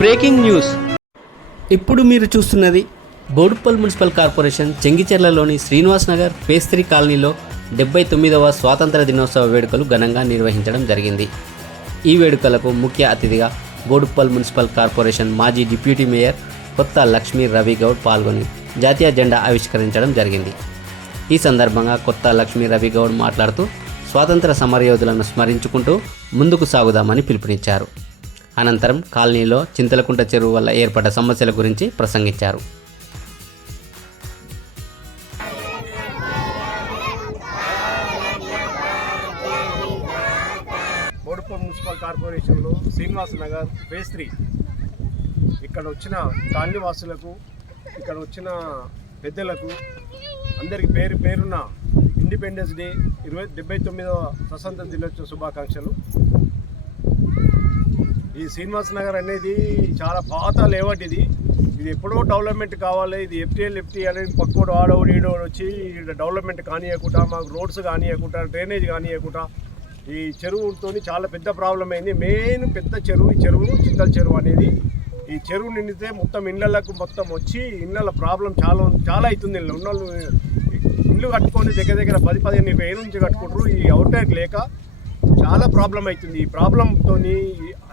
Breaking news. ఇప్పుడు మీరు చూస్తున్నది బోడుప్పల్ మున్సిపల్ కార్పొరేషన్ చెంగిచెర్లలోని శ్రీనివాస్ నగర్ పేస్త్రి కాలనీలో డెబ్బై తొమ్మిదవ స్వాతంత్ర దినోత్సవ వేడుకలు ఘనంగా నిర్వహించడం జరిగింది. ఈ వేడుకలకు ముఖ్య అతిథిగా బోడుప్పల్ మున్సిపల్ కార్పొరేషన్ మాజీ డిప్యూటీ మేయర్ కొత్త లక్ష్మీ రవి గౌడ్ పాల్గొని జాతీయ జెండా ఆవిష్కరించడం జరిగింది. ఈ సందర్భంగా కొత్త లక్ష్మీ రవి గౌడ్ మాట్లాడుతూ స్వాతంత్ర సమరయోధులను స్మరించుకుంటూ ముందుకు సాగుదామని పిలుపునిచ్చారు. అనంతరం కాలనీలో చింతలకుంట చెరువు వల్ల ఏర్పడ్డ సమస్యల గురించి ప్రసంగించారు. బోడుపల్ మున్సిపల్ కార్పొరేషన్లో శ్రీనివాస నగర్ ఫేస్ త్రీ ఇక్కడ వచ్చిన కాలనీవాసులకు ఇక్కడ వచ్చిన పెద్దలకు అందరికి పేరు పేరున్న ఇండిపెండెన్స్ డే ఇరవై డెబ్బై తొమ్మిదవ స్వతంత్ర దినోత్సవ శుభాకాంక్షలు. ఈ శ్రీనివాస నగర్ అనేది చాలా పాత లేవట్ ఇది. ఇది ఎప్పుడో డెవలప్మెంట్ కావాలి ఇది ఎఫ్టీఎల్ ఎఫ్టీ అనేది పక్కోడు ఆడోడు ఈడోడు వచ్చి డెవలప్మెంట్ కానియకుండా మాకు రోడ్స్ కానియకుండా డ్రైనేజ్ కానియకుండా ఈ చెరువుతో చాలా పెద్ద ప్రాబ్లం అయింది. మెయిన్ పెద్ద చెరువు చెరువు చింతల చెరువు అనేది. ఈ చెరువు నిండితే మొత్తం ఇళ్ళకు మొత్తం వచ్చి ఇళ్ళ ప్రాబ్లం చాలా చాలా అవుతుంది. ఉన్న ఇల్లు కట్టుకొని దగ్గర దగ్గర పది పదిహేను వేల నుంచి కట్టుకుంటారు ఈ అవుట్ లేక చాలా ప్రాబ్లం అవుతుంది ఈ ప్రాబ్లంతో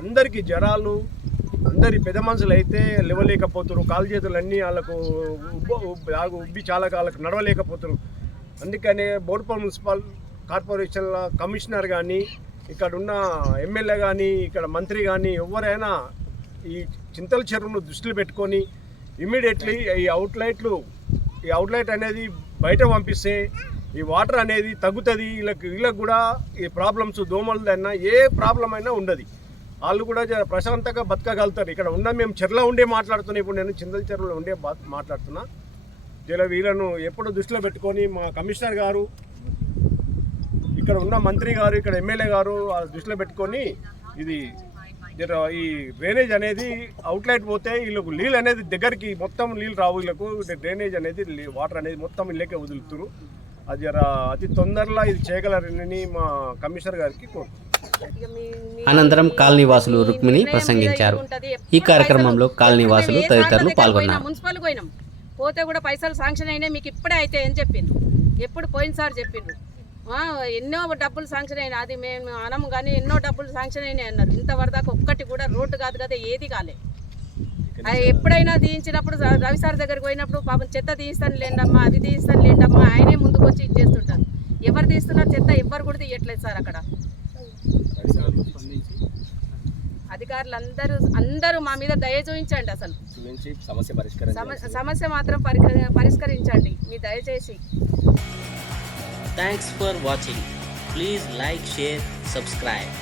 అందరికీ జ్వరాలు అందరి పెద్ద మనుషులు అయితే లేవలేకపోతారు. కాలు చేతులు అన్నీ వాళ్ళకు ఉబ్బ ఆగు ఉబ్బి చాలా వాళ్ళకు నడవలేకపోతారు. అందుకనే బోర్పల్ మున్సిపల్ కార్పొరేషన్ల కమిషనర్ కానీ ఇక్కడ ఉన్న ఎమ్మెల్యే కానీ ఇక్కడ మంత్రి కానీ ఎవరైనా ఈ చింతల చెరువును దృష్టిలో పెట్టుకొని ఇమీడియట్లీ ఈ అవుట్లైట్లు ఈ అవుట్లైట్ అనేది బయట పంపిస్తే ఈ వాటర్ అనేది తగ్గుతుంది వీళ్ళకి వీళ్ళకి కూడా ఈ ప్రాబ్లమ్స్ దోమలు అయినా ఏ ప్రాబ్లం అయినా ఉండదు. వాళ్ళు కూడా జర ప్రశాంతంగా బతకగలుగుతారు. ఇక్కడ ఉన్న మేము చెర్ల ఉండే మాట్లాడుతున్నాం ఇప్పుడు నేను చింతల చెరువులో ఉండే మాట్లాడుతున్నా. జర వీళ్ళను ఎప్పుడు దృష్టిలో పెట్టుకొని మా కమిషనర్ గారు ఇక్కడ ఉన్న మంత్రి గారు ఇక్కడ ఎమ్మెల్యే గారు ఆ దృష్టిలో పెట్టుకొని ఇది జర ఈ డ్రైనేజ్ అనేది అవుట్లైట్ పోతే వీళ్ళకు నీళ్ళు అనేది దగ్గరికి మొత్తం నీళ్ళు రావు వీళ్ళకు డ్రైనేజ్ అనేది వాటర్ అనేది మొత్తం ఇళ్ళకే వదులుతురు. అది అతి తొందరలో ఇది చేయగలరని మా కమిషనర్ గారికి కోరుతున్నాను అనంతరం కాలనీ వాసులు రుక్మిణి ప్రసంగించారు. ఈ కార్యక్రమంలో కాలనీ వాసులు తదితరులు పాల్గొన్నారు. మున్సిపల్ పోయినాం. పోతే కూడా పైసలు శాంక్షన్ అయినాయి. మీకు ఇప్పుడే అయితే అని చెప్పిండ్రు? ఎప్పుడు పోయినసారి చెప్పిండ్రు? ఆ, ఎన్నో డబ్బులు శాంక్షన్ అయినాయి. అది మేము అనము కానీ ఎన్నో డబ్బులు శాంక్షన్ అయినాయి అన్నారు. ఇంతవరదాకా ఒక్కటి కూడా రోడ్డు కాదు కదా ఏది కాలే. అది ఎప్పుడైనా తీయించినప్పుడు రవి సార్ దగ్గరికి పోయినప్పుడు పాపం చెత్త తీయిస్తాను లేండమ్మా అది తీయిస్తాను లేండమ్మా ఆయనే ముందుకు ఇది చేస్తుంటారు. ఎవరు తీస్తున్నారు చెత్త ఎవ్వరు కూడా తీయట్లేదు సార్ అక్కడ. అధికారులు అందరూ అందరూ మా మీద దయ చూపించండి అసలు. సమస్య పరిష్కారం సమస్య మాత్రం పరిష్కరించండి. మీ దయచేసి. Thanks for watching please like share subscribe